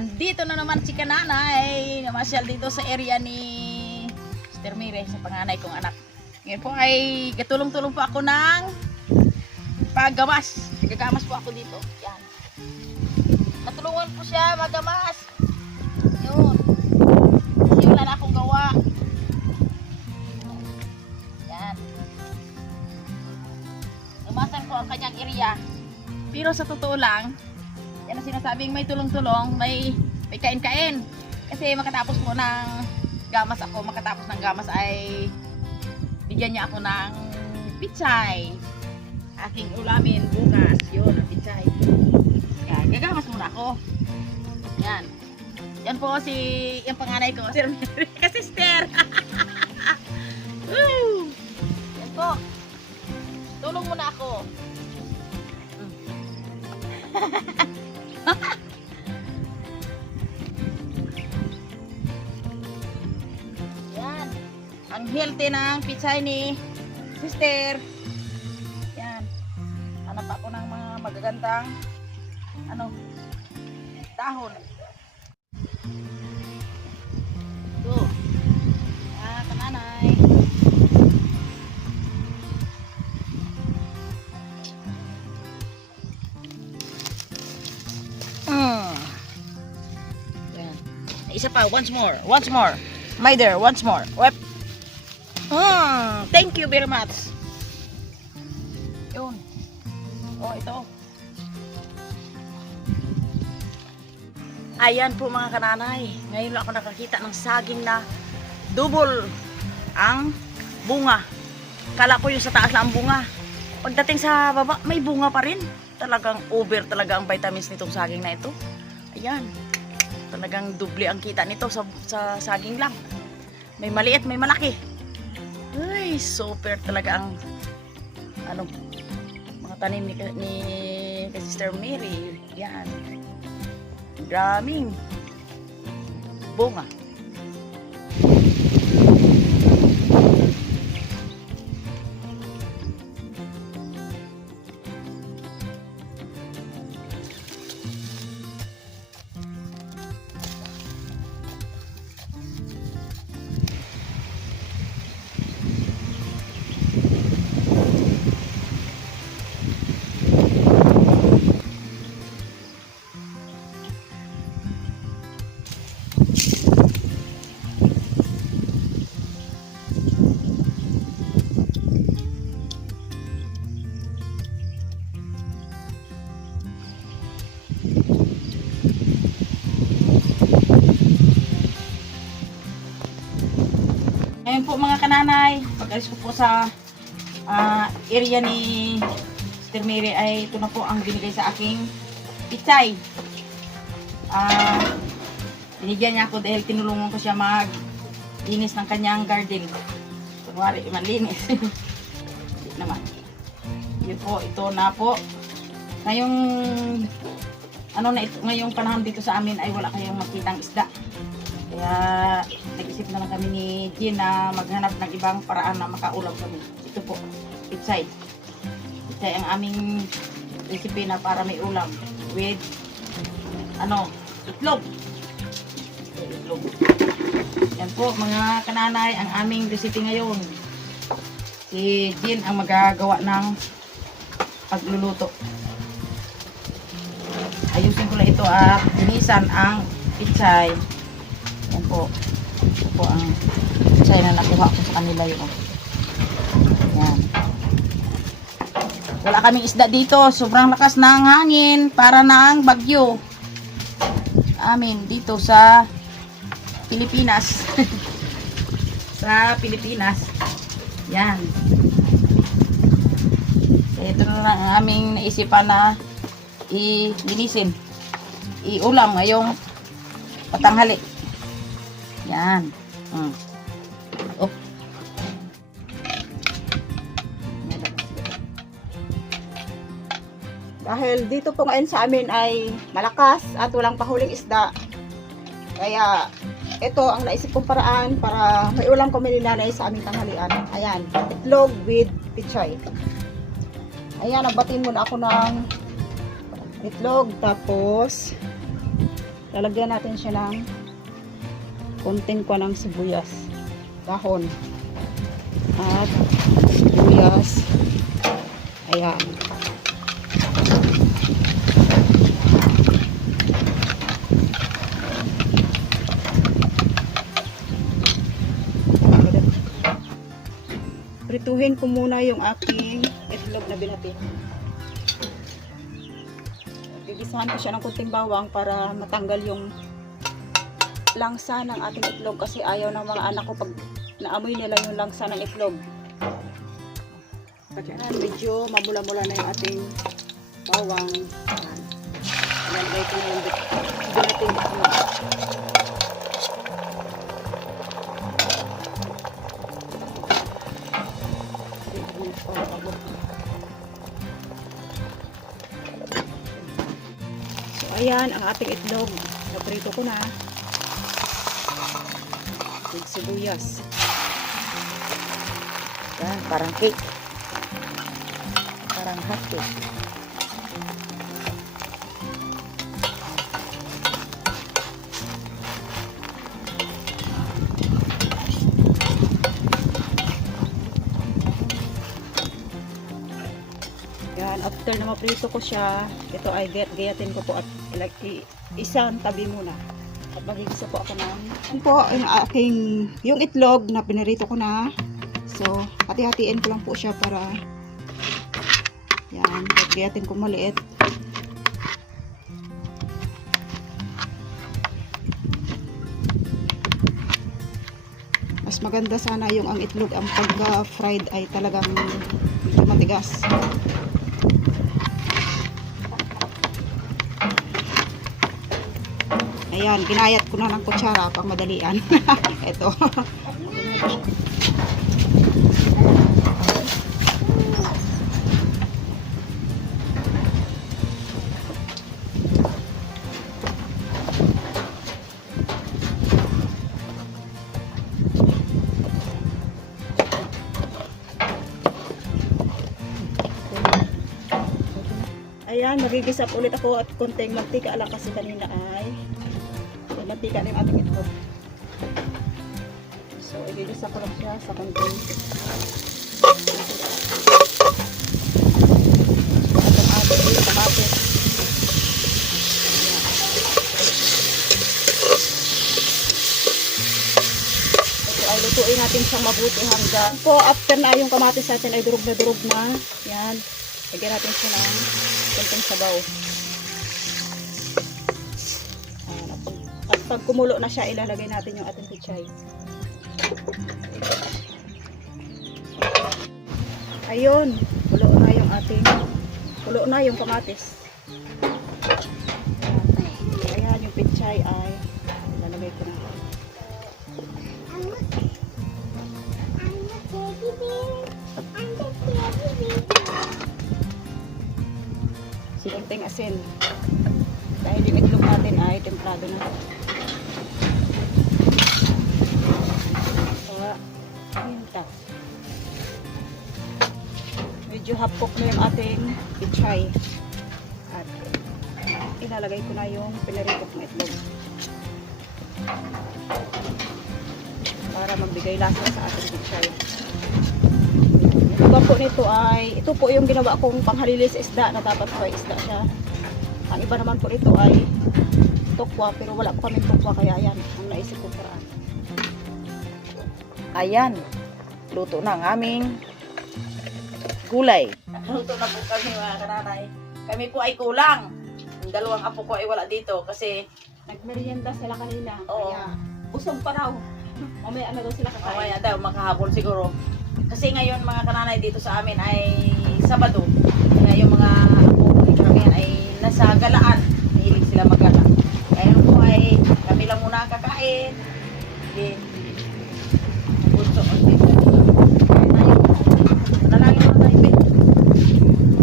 andito na naman si Kananay. Namasyal dito sa area ni Sister Mire, sa panganay kong anak. Ngayon po ay katulong-tulong po ako ng paggamas. Gagamas po ako dito. Yan. Natulungan po siya magamas. Yun. Kasi wala na akong gawa. Yan. Gamasan ko ang kanyang area. Pero sa totoo lang, yan ang sinasabing may tulong-tulong, may kain-kain. Kasi makatapos po ng gamas ako, makatapos ng gamas ay bigyan niya ako ng pichay. Aking ulamin bukas, yun ang pichay. Yan, gagamas muna ako. Yan. Yan po si, yung panganay ko, Sir Mary, ka-sister. Yan po. Tulong muna ako. Yan. Ang healthy ng pichay ni Sister. Yan. Hanap ako ng mga magagandang dahon. Ito. Kananay. Yan. Isa pa, once more. My dear, once more. Wep. Thank you very much. Yun. Oh, ito. Ayan po mga kananay. Ngayon lang ako nakakita ng saging na double ang bunga. Kala ko yung sa taas lang ang bunga. Pagdating sa baba, may bunga pa rin. Talagang over talaga ang vitamins nitong saging na ito. Ayan. Talagang doble ang kita nito sa saging lang. May maliit, may malaki. Ay, super talaga ang mga tanim ni Sister Mary. Yan. Graming bunga. Ngayon po mga kananay, pag-alis ko po sa area ni Sister Mary ay ito na po ang binigay sa aking pichay. Binigyan niya ako dahil tinulungan ko siya mag-linis ng kanyang garden. Kunwari, malinis. Hindi naman. Yun po, ito na po. Ngayong ngayong panahon dito sa amin ay wala kayong makitang isda. Kaya nag-isip na lang kami ni Jean na maghanap ng ibang paraan na makaulam kami. Ito po, pichay. Pichay ang aming recipe na para may ulam with itlog. Itlog. Yan po mga kananay ang aming recipe ngayon. Si Jean ang magagawa ng pagluluto. Ayusin ko lang ito at linisan ang pichay. Yan po. Ito po ang pichay na nakuha ko sa kanila yun. Yan. Wala kaming isda dito. Sobrang lakas ng hangin para ng bagyo. Amin dito sa Pilipinas. Sa Pilipinas. Yan. Ito na lang ang aming naisipan na ilinisin. Iulam ngayong patanghali. Yan. Oh. Dahil dito po ngayon sa amin ay malakas at walang pahuling isda. Kaya ito ang naisip kong paraan para may ulam kami ni nanay sa aming tanghalian. Ayan, itlog with pichay. Ayan, nagbatin muna ako ng itlog. Tapos Lalagyan natin siya ng konting kwa ng sibuyas. Dahon. At sibuyas. Ayan. Prituhin ko muna yung aking itlog na binati. Gigisahan ko siya ng kunting bawang para matanggal yung langsa ng ating itlog kasi ayaw ng mga anak ko pag naamoy nila yung langsa ng itlog. Ayan, medyo mamula-mula na yung ating bawang. Ilalagay ko na yung binating itlog. So ayan ang ating itlog. Naprito ko na. With sibuyas. Yan, parang cake. Parang hot cake. Yan, after na maprito ko siya, ito ay gayatin ko po at isang tabi muna. At magigisa po ako ng yan po yung aking yung itlog na pinarito ko na. So, hati-hatiin ko lang po siya para yan, gayatin ko maliit. Mas maganda sana yung ang itlog ang pagka-fried ay talagang medyo matigas. Ayan, ginayat ko na ng kutsara pang madalian. Ito. Ayan, magigisap ulit ako at konting mantika lang kasi kanina ay mantika na yung ating itlog. So, igigisa ko lang siya sa konting at ang ating kamatis. Ito ay lutuin natin siyang mabuti hanggang po after na yung kamatis natin ay durog na. Yan. Lagyan natin siya ng konting sabaw. At pag kumulo na siya, ilalagay natin yung ating pichay. Ayun, kulo na yung kamatis. Ayan, yung pichay ay ilalagay ko na. Sigunting asin. Dahil yung itlog natin ay templado na. Minta. Medyo hapok na yung ating pichay. At ilalagay ko na yung pinarikot ng itlog. Para magbigay lasa sa ating pichay. Yung iba po nito ay, ito po yung ginawa kong panghalilis isda na dapat po ay isda siya. Ang iba naman po nito ay tukwa, pero wala po kaming tukwa kaya yan ang naisip kong paraan. Ayan, luto na ang aming gulay. Luto na po kami mga kananay. Kami po ay kulang. Ang dalawang apo ko ay wala dito kasi Nagmerienda sila kanina. Oo. Kaya busog pa raw. Mamaya na daw sila kakain. mamaya daw makahapon siguro. Kasi ngayon mga kananay dito sa amin ay Sabado. Kaya yung mga apo ko kami ay nasa galaan. Mahilig sila maggala. Kaya po ay kami lang muna ang kakain. Then, bunso ko dito. Nalangin mo tayo, Ben.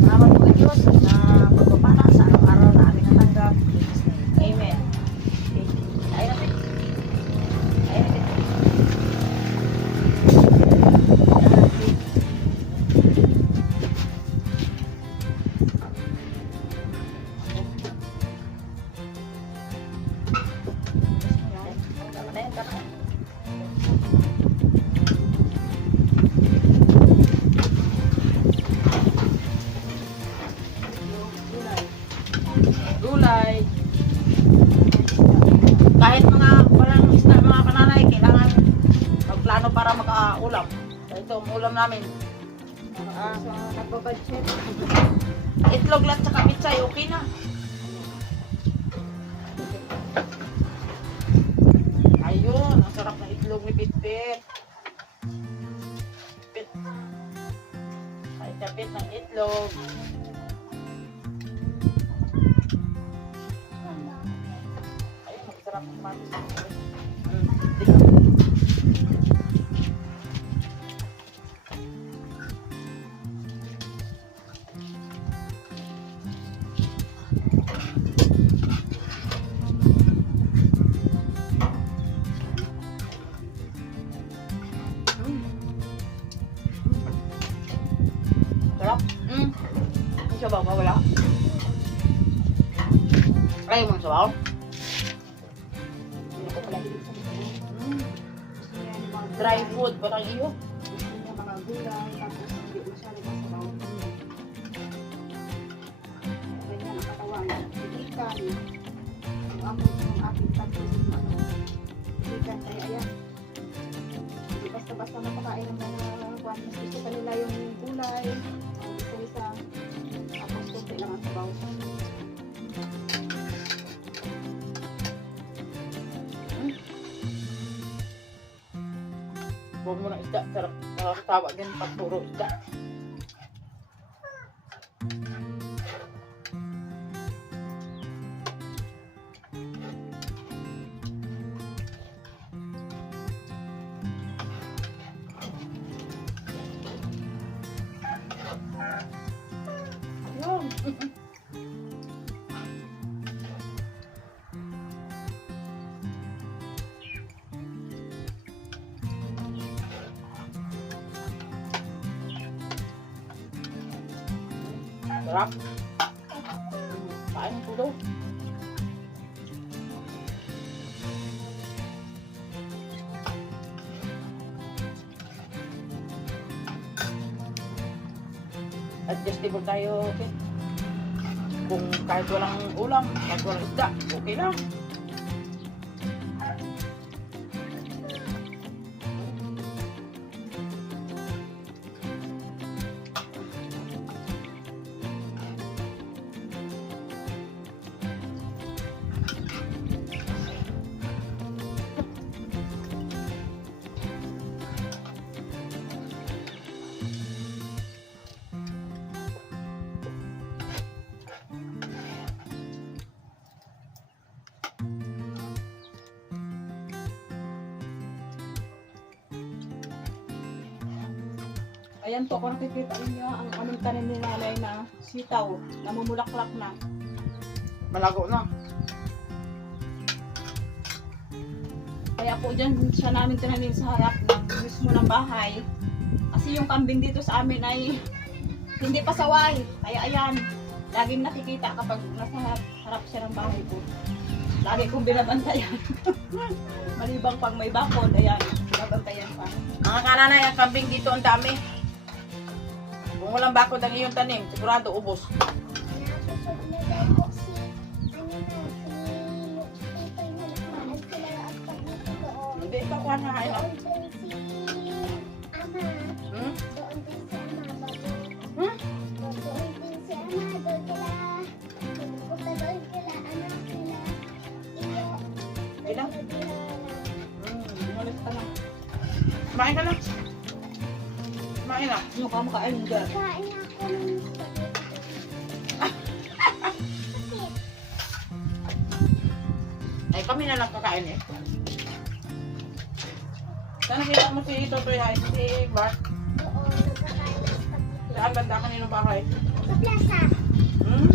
Salamat po Diyos na pagpapala sa araw-araw na aming natanggap. Amen. Ayun natin. Ayun natin. ka na. Gulay. Kahit mga walang isda, mga kananay, kailangan magplano para makaulam. Ito, ang ulam namin. So, nagbabudget. Itlog lang sa pitsay, okay na. Ayun, ang sarap ng itlog ni Pitpit. Pit. Ay, tapit ng itlog. Ayun, masarap ng matis. Sarap. Ang sabaw ka, wala? Ayaw mo ng sabaw? Hindi ko pala hilig sa mga yan, mga Dry food, parang iyo. gusto niya mga gulay, tapos hindi ko siya nagsasabaw. Ganyan ang katawan. Ikan. Yung among ng ating tatlo yung ano. Ikan. Kaya ayan. Hindi basta-basta mapakain ng mga kwan. Mas gusto pa nila yung gulay. Isa-isa. Tapos kunti lang ang sabaw. Huwag mo ng isda, sarap. Nakakatawa din pag puro isda. Yun. Sarap. Kain po daw. Adjustable tayo, okay? Kung kahit walang ulam, kahit walang isda, okay lang. Ayan po, kung nakikita niyo ang aming tanim ni nanay na sitaw, namumulaklak na. Malago na. Kaya po dyan siya namin tinanim sa harap ng mismo ng bahay. Kasi yung kambing dito sa amin ay hindi pa saway. Kaya ayan, laging nakikita kapag nasa harap siya ng bahay ko. Lagi kong binabantayan. Malibang pag may bakod, ayan, binabantayan pa. Mga kananay, ang kambing dito ang dami. Kung walang bakod ang iyong tanim, sigurado ubos. Hindi, ikaw kuha na kain. Hmm? Hmm? Ilang? Binulit ka lang. Kumain ka lang. Kumain na. Ano ka makain dyan? Ay, kami na lang kakain eh. Saan nakita mo si Totoy Hay? Si Bart? Saan banda kanino bahay? Sa plaza. Hmm?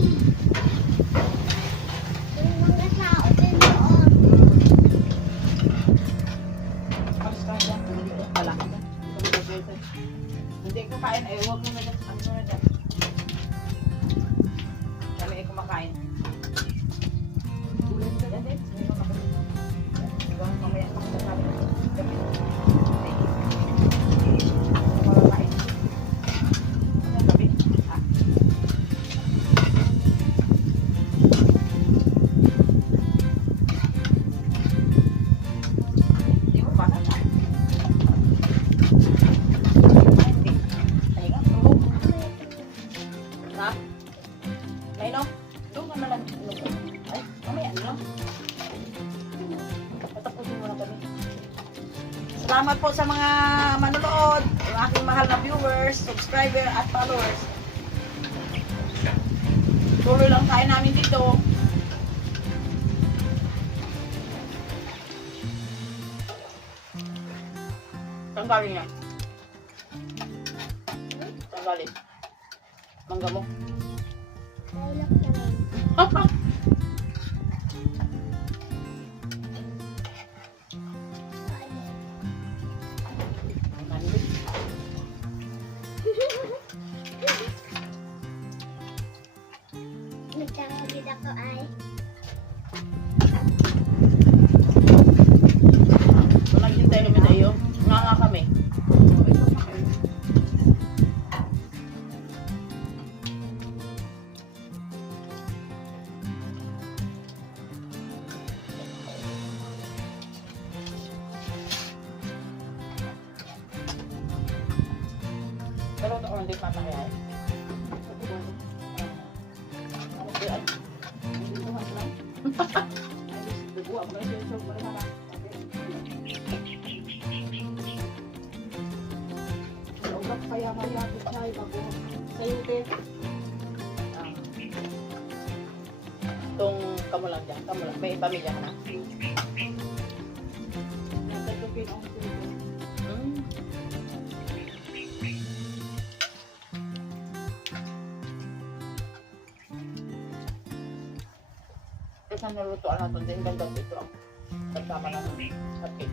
Yung mga tao din doon. Alis ka dyan. Wala ka dyan. Hindi ko kain. Ay, huwag mo na dyan. Ano mo na dyan. Kami ay kumakain. Ulit ka dyan. Hindi mo kapatid. Mamaya makasasali. no? Doon ka na lang. Ay, mamaya, no? Patapusin mo na kami. Salamat po sa mga manonood, yung aking mahal na viewers, subscriber at followers. Tuloy lang tayo namin dito. Tanggalin yan. Tanggalin. Mangga mo. Nailak na rin. Nagkakabit ako ay. Walang hintay kami tayo. Nga kami. Pero ito ko hindi patakayay. Kaya mayapit siya, bago sayute. Itong kamo lang dyan. Kamo lang. May pamilya ka na. Natutupin ang sayute. Kasi nalutoan natin din. Ganda dito. Kasama na ng sakit.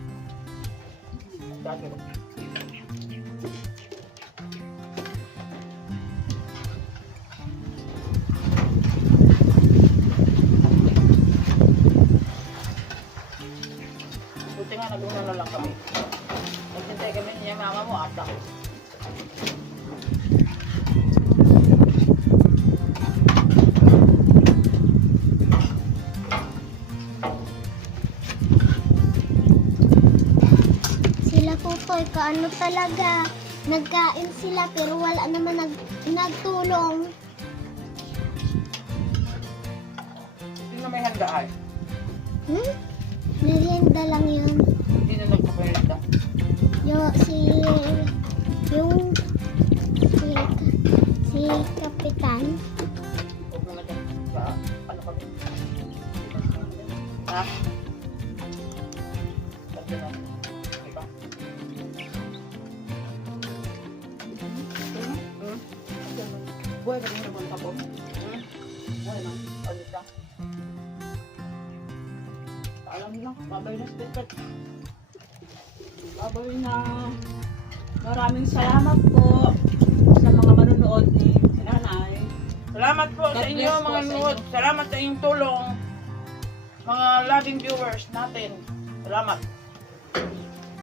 Gagawin. Buti nga nag-una na lang kami. Nagsintay kami niya mama mo, ata. Sila po kaano talaga. Nagkain sila pero wala naman nagtulong. Sino may handaan? Merienda lang yun. Hindi na nagpaparinda. Si Kapitan. Huwag mo na dyan. Sa ano kami? Ha? Sabi na. Diba? Buhay ka rin naman ka po. Buhay na. Alis lang. Alam nyo, babay na spit. Babay na. Maraming salamat po sa mga manonood ni Nanay. Salamat po sa God inyo bless po mga sa nuod. inyo. Salamat sa inyong tulong. Mga loving viewers natin. Salamat.